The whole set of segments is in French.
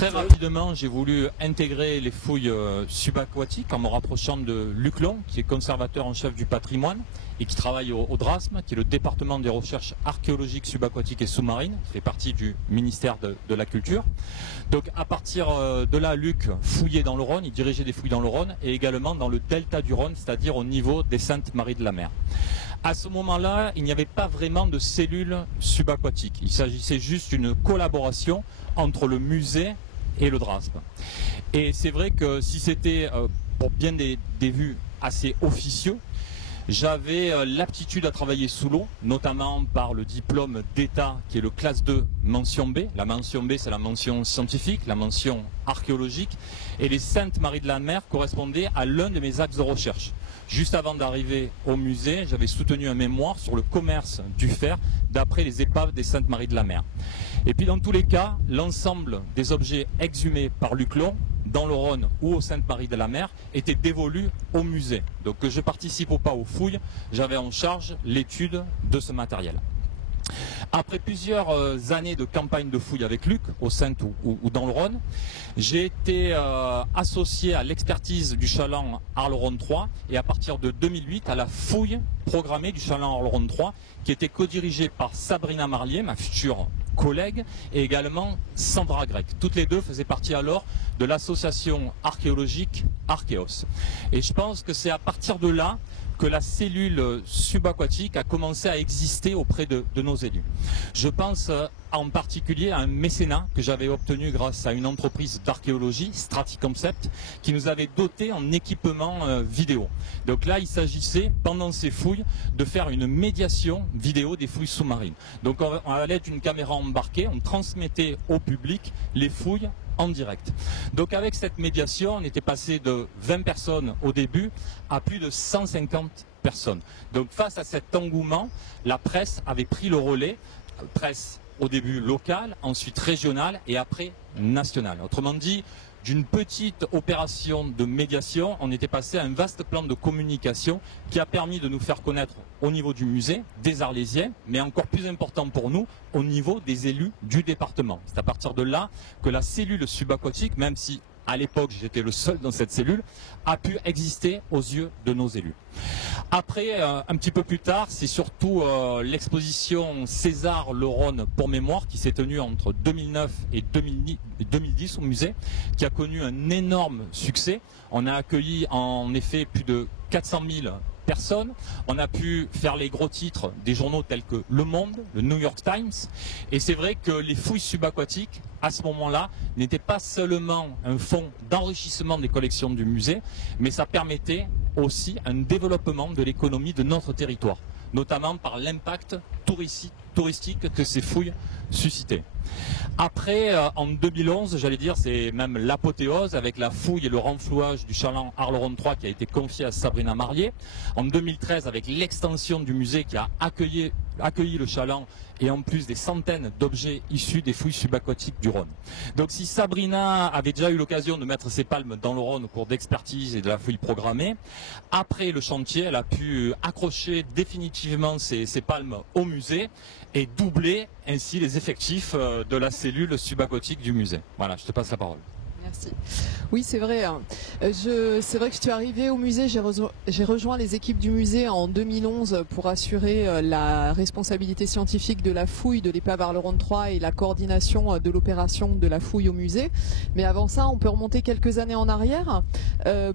Très rapidement, j'ai voulu intégrer les fouilles subaquatiques en me rapprochant de Luc Long, qui est conservateur en chef du patrimoine et qui travaille au DRASM, qui est le département des recherches archéologiques subaquatiques et sous-marines, qui fait partie du ministère de la Culture. Donc à partir de là, Luc fouillait dans le Rhône, il dirigeait des fouilles dans le Rhône et également dans le delta du Rhône, c'est-à-dire au niveau des Saintes Maries de la Mer. À ce moment-là, il n'y avait pas vraiment de cellules subaquatiques. Il s'agissait juste d'une collaboration entre le musée et le DRASM. Et c'est vrai que si c'était pour bien des vues assez officieux, j'avais l'aptitude à travailler sous l'eau, notamment par le diplôme d'État qui est le classe 2 mention B. La mention B, c'est la mention scientifique, la mention archéologique. Et les Saintes Maries de la Mer correspondaient à l'un de mes axes de recherche. Juste avant d'arriver au musée, j'avais soutenu un mémoire sur le commerce du fer d'après les épaves des Saintes Maries de la Mer. Et puis dans tous les cas, l'ensemble des objets exhumés par Luc Long, dans le Rhône ou aux Saintes Maries de la Mer, étaient dévolus au musée. Donc que je participe ou pas aux fouilles, j'avais en charge l'étude de ce matériel. Après plusieurs années de campagne de fouilles avec Luc, aux Saintes ou dans le Rhône, j'ai été associé à l'expertise du chaland Arles-Rhône 3 et à partir de 2008 à la fouille programmée du chaland Arles-Rhône 3 qui était co-dirigée par Sabrina Marlier, ma future collègue, et également Sandra Grec. Toutes les deux faisaient partie alors de l'association archéologique Archéos. Et je pense que c'est à partir de là que la cellule subaquatique a commencé à exister auprès de nos élus. Je pense en particulier à un mécénat que j'avais obtenu grâce à une entreprise d'archéologie, Straticoncept, qui nous avait doté en équipement vidéo. Donc là, il s'agissait, pendant ces fouilles, de faire une médiation vidéo des fouilles sous-marines. Donc à l'aide d'une caméra embarquée, on transmettait au public les fouilles en direct. Donc avec cette médiation, on était passé de 20 personnes au début à plus de 150 personnes. Donc face à cet engouement, la presse avait pris le relais, presse au début locale, ensuite régionale et après nationale. Autrement dit, d'une petite opération de médiation, on était passé à un vaste plan de communication qui a permis de nous faire connaître au niveau du musée, des Arlésiens, mais encore plus important pour nous, au niveau des élus du département. C'est à partir de là que la cellule subaquatique, même si à l'époque j'étais le seul dans cette cellule, a pu exister aux yeux de nos élus. Après, un petit peu plus tard, c'est surtout l'exposition César Le Rhône pour mémoire qui s'est tenue entre 2009 et 2010 au musée, qui a connu un énorme succès. On a accueilli en effet plus de 400 000 personnes. On a pu faire les gros titres des journaux tels que Le Monde, le New York Times. Et c'est vrai que les fouilles subaquatiques, à ce moment-là, n'étaient pas seulement un fonds d'enrichissement des collections du musée, mais ça permettait aussi un développement de l'économie de notre territoire, notamment par l'impact touristique que ces fouilles suscitaient. Après, en 2011, j'allais dire, c'est même l'apothéose avec la fouille et le renflouage du chaland Arles-Rhône 3 qui a été confié à Sabrina Marlier. En 2013, avec l'extension du musée qui a accueilli le chaland et en plus des centaines d'objets issus des fouilles subaquatiques du Rhône. Donc si Sabrina avait déjà eu l'occasion de mettre ses palmes dans le Rhône au cours d'expertise et de la fouille programmée, après le chantier, elle a pu accrocher définitivement ses palmes au musée et doubler ainsi les effectifs de la cellule subaquatique du musée. Voilà, je te passe la parole. Merci. Oui, c'est vrai. C'est vrai que je suis arrivée au musée, j'ai rejoint les équipes du musée en 2011 pour assurer la responsabilité scientifique de la fouille de l'épave Arles-Rhône 3 et la coordination de l'opération de la fouille au musée. Mais avant ça, on peut remonter quelques années en arrière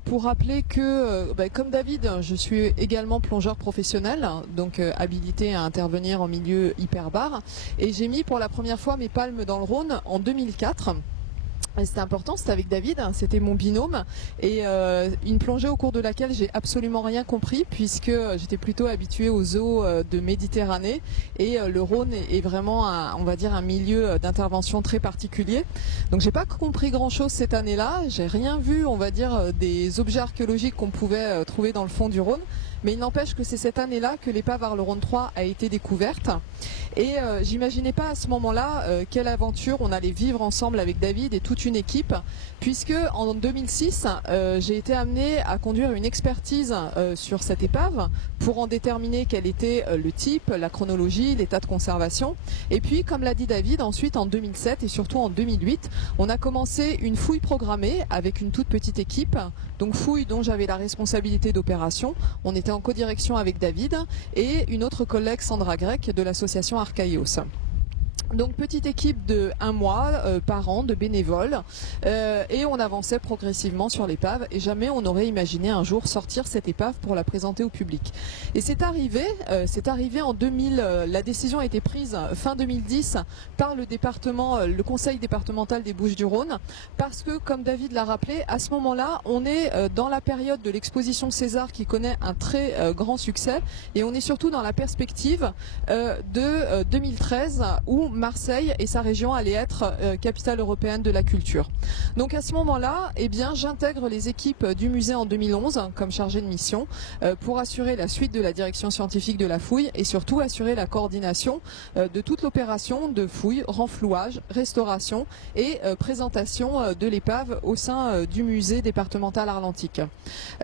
pour rappeler que, comme David, je suis également plongeur professionnel, donc habilité à intervenir en milieu hyperbare. Et j'ai mis pour la première fois mes palmes dans le Rhône en 2004. C'était important, c'était avec David, c'était mon binôme et une plongée au cours de laquelle j'ai absolument rien compris puisque j'étais plutôt habituée aux eaux de Méditerranée et le Rhône est vraiment on va dire un milieu d'intervention très particulier. Donc j'ai pas compris grand chose cette année-là, j'ai rien vu on va dire des objets archéologiques qu'on pouvait trouver dans le fond du Rhône. Mais il n'empêche que c'est cette année-là que l'épave Arles-Rhône 3 a été découverte. Et j'imaginais pas à ce moment-là quelle aventure on allait vivre ensemble avec David et toute une équipe, puisque en 2006, j'ai été amenée à conduire une expertise sur cette épave pour en déterminer quel était le type, la chronologie, l'état de conservation. Et puis, comme l'a dit David, ensuite en 2007 et surtout en 2008, on a commencé une fouille programmée avec une toute petite équipe, donc fouille dont j'avais la responsabilité d'opération. On était en codirection avec David et une autre collègue, Sandra Grec, de l'association Archaeos. Donc petite équipe de 1 mois par an de bénévoles et on avançait progressivement sur l'épave et jamais on n'aurait imaginé un jour sortir cette épave pour la présenter au public. Et c'est arrivé en 2000, la décision a été prise fin 2010 par le département, le conseil départemental des Bouches-du-Rhône, parce que comme David l'a rappelé, à ce moment-là on est dans la période de l'exposition César qui connaît un très grand succès et on est surtout dans la perspective de 2013 où Marseille et sa région allaient être capitale européenne de la culture. Donc à ce moment-là, eh bien, j'intègre les équipes du musée en 2011 comme chargée de mission pour assurer la suite de la direction scientifique de la fouille et surtout assurer la coordination de toute l'opération de fouille, renflouage, restauration et présentation de l'épave au sein du musée départemental Arlantique.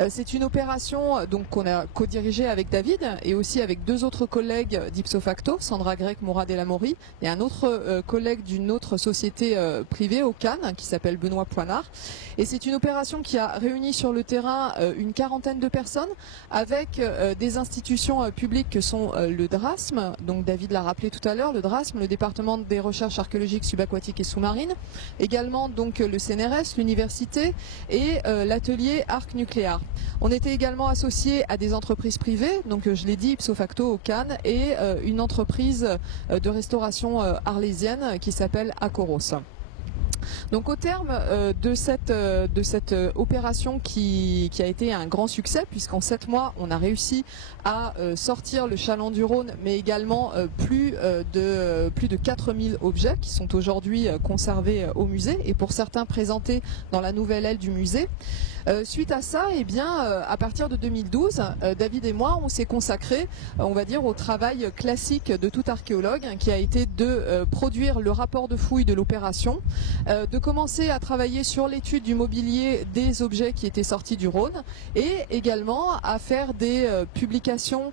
C'est une opération donc qu'on a co-dirigée avec David et aussi avec 2 autres collègues d'Ipso Facto, Sandra Grec, Mourad El Amouri et un autre collègue d'une autre société privée au Cannes qui s'appelle Benoît Poinard. Et c'est une opération qui a réuni sur le terrain une 40aine de personnes avec des institutions publiques que sont le DRASM, donc David l'a rappelé tout à l'heure, le DRASM, le département des recherches archéologiques subaquatiques et sous-marines, également donc le CNRS, l'université et l'atelier Arc Nucléaire. On était également associé à des entreprises privées, donc je l'ai dit, ipso facto au Cannes, et une entreprise de restauration arlésienne qui s'appelle Acoros. Donc au terme de cette opération qui a été un grand succès, puisqu'en 7 mois on a réussi à sortir le chaland du Rhône, mais également plus de 4000 objets qui sont aujourd'hui conservés au musée et pour certains présentés dans la nouvelle aile du musée. Suite à ça, eh bien, à partir de 2012, David et moi, on s'est consacré, on va dire, au travail classique de tout archéologue, qui a été de produire le rapport de fouille de l'opération, de commencer à travailler sur l'étude du mobilier des objets qui étaient sortis du Rhône, et également à faire des publications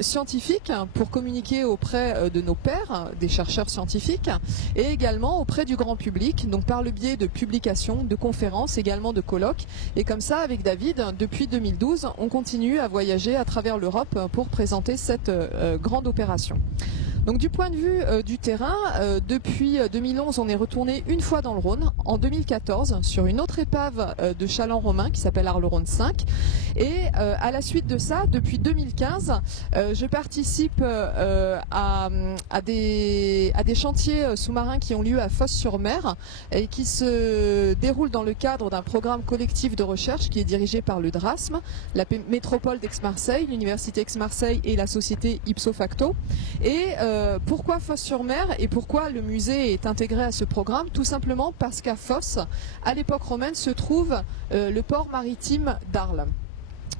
scientifiques pour communiquer auprès de nos pairs, des chercheurs scientifiques, et également auprès du grand public, donc par le biais de publications, de conférences, également de colloques. Et comme ça, avec David, depuis 2012, on continue à voyager à travers l'Europe pour présenter cette grande opération. Donc du point de vue du terrain, depuis 2011, on est retourné une fois dans le Rhône, en 2014, sur une autre épave de chaland romain qui s'appelle Arles-Rhône 5. Et à la suite de ça, depuis 2015, je participe à des chantiers sous-marins qui ont lieu à Fos-sur-Mer et qui se déroulent dans le cadre d'un programme collectif de recherche qui est dirigé par le DRASM, la métropole d'Aix-Marseille, l'université Aix-Marseille et la société Ipso Facto. Et pourquoi Fos-sur-Mer et pourquoi le musée est intégré à ce programme? Tout simplement parce qu'à Fos, à l'époque romaine, se trouve le port maritime d'Arles.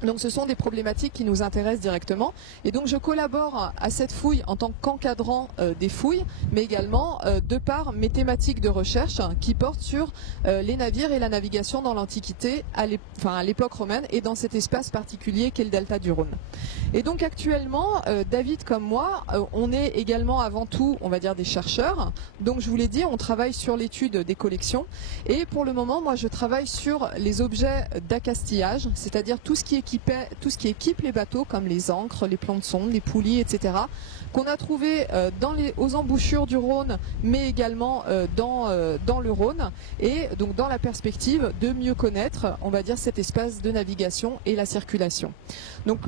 Donc ce sont des problématiques qui nous intéressent directement et donc je collabore à cette fouille en tant qu'encadrant des fouilles, mais également de par mes thématiques de recherche qui portent sur les navires et la navigation dans l'Antiquité, à l'époque romaine et dans cet espace particulier qu'est le delta du Rhône. Et donc actuellement, David comme moi, on est également avant tout, on va dire, des chercheurs. Donc je vous l'ai dit, on travaille sur l'étude des collections et pour le moment, moi je travaille sur les objets d'accastillage, c'est-à-dire tout ce qui équipe les bateaux comme les ancres, les plans de sonde, les poulies, etc. qu'on a trouvé aux embouchures du Rhône, mais également dans le Rhône, et donc dans la perspective de mieux connaître, on va dire, cet espace de navigation et la circulation. Donc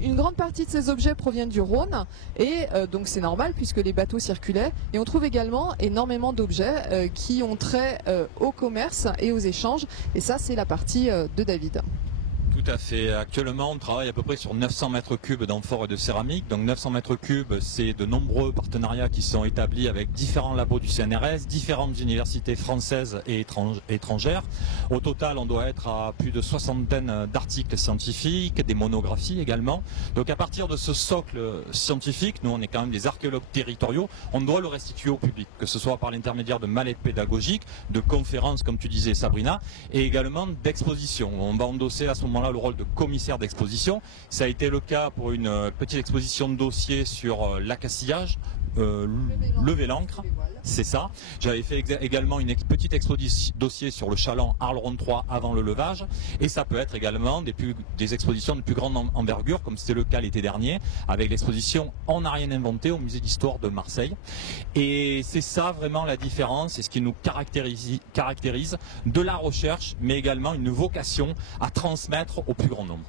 une grande partie de ces objets proviennent du Rhône, et donc c'est normal puisque les bateaux circulaient, et on trouve également énormément d'objets qui ont trait au commerce et aux échanges, et ça c'est la partie de David. Tout à fait. Actuellement, on travaille à peu près sur 900 mètres cubes d'amphores et de céramique. Donc 900 mètres cubes, c'est de nombreux partenariats qui sont établis avec différents labos du CNRS, différentes universités françaises et étrangères. Au total, on doit être à plus de 60aine d'articles scientifiques, des monographies également. Donc à partir de ce socle scientifique, nous on est quand même des archéologues territoriaux, on doit le restituer au public, que ce soit par l'intermédiaire de mallettes pédagogiques, de conférences comme tu disais Sabrina, et également d'expositions. On va endosser à ce moment-là le rôle de commissaire d'exposition. Ça a été le cas pour une petite exposition de dossier sur l'accastillage, lever l'encre, c'est ça. J'avais fait également une petite exposition dossier sur le chaland Arleron 3 avant le levage, et ça peut être également des expositions de plus grande envergure, comme c'était le cas l'été dernier, avec l'exposition On n'a rien inventé au musée d'histoire de Marseille. Et c'est ça vraiment la différence, c'est ce qui nous caractérise de la recherche, mais également une vocation à transmettre au plus grand nombre.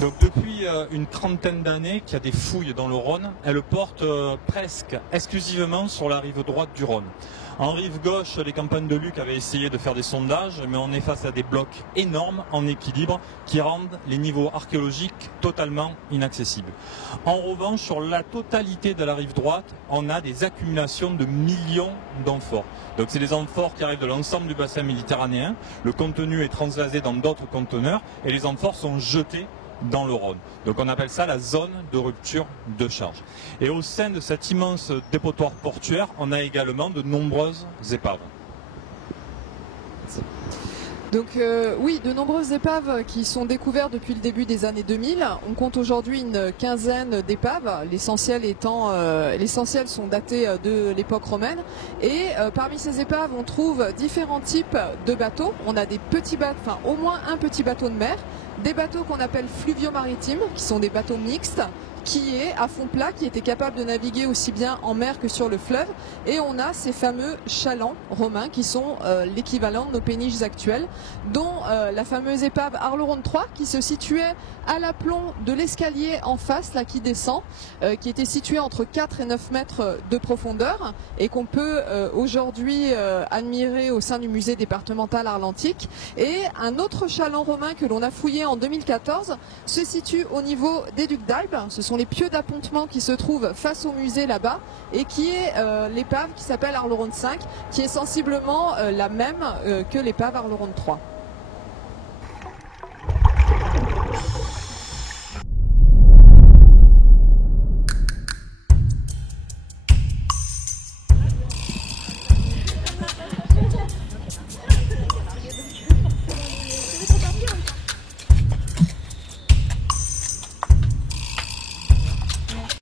Donc depuis une trentaine d'années qu'il y a des fouilles dans le Rhône, elles portent presque exclusivement sur la rive droite du Rhône. En rive gauche, les campagnes de Luc avaient essayé de faire des sondages, mais on est face à des blocs énormes en équilibre qui rendent les niveaux archéologiques totalement inaccessibles. En revanche, sur la totalité de la rive droite, on a des accumulations de millions d'amphores. Donc c'est des amphores qui arrivent de l'ensemble du bassin méditerranéen, le contenu est transvasé dans d'autres conteneurs et les amphores sont jetés dans le Rhône. Donc on appelle ça la zone de rupture de charge. Et au sein de cet immense dépotoir portuaire, on a également de nombreuses épaves. Donc oui, de nombreuses épaves qui sont découvertes depuis le début des années 2000. On compte aujourd'hui une quinzaine d'épaves, l'essentiel sont datés de l'époque romaine. Et parmi ces épaves, on trouve différents types de bateaux. On a des petits bateaux, enfin au moins un petit bateau de mer, des bateaux qu'on appelle fluvio-maritimes, qui sont des bateaux mixtes, qui est à fond plat, qui était capable de naviguer aussi bien en mer que sur le fleuve. Et on a ces fameux chalands romains qui sont l'équivalent de nos péniches actuelles, dont la fameuse épave Arleron 3 qui se situait à l'aplomb de l'escalier en face, là qui descend, qui était situé entre 4 et 9 mètres de profondeur et qu'on peut aujourd'hui admirer au sein du musée départemental Arlentique. Et un autre chaland romain que l'on a fouillé en 2014 se situe au niveau des ducs d'Albe. Ce sont les pieux d'appontement qui se trouvent face au musée là-bas et qui est l'épave qui s'appelle Arleron 5, qui est sensiblement la même que l'épave Arleron 3.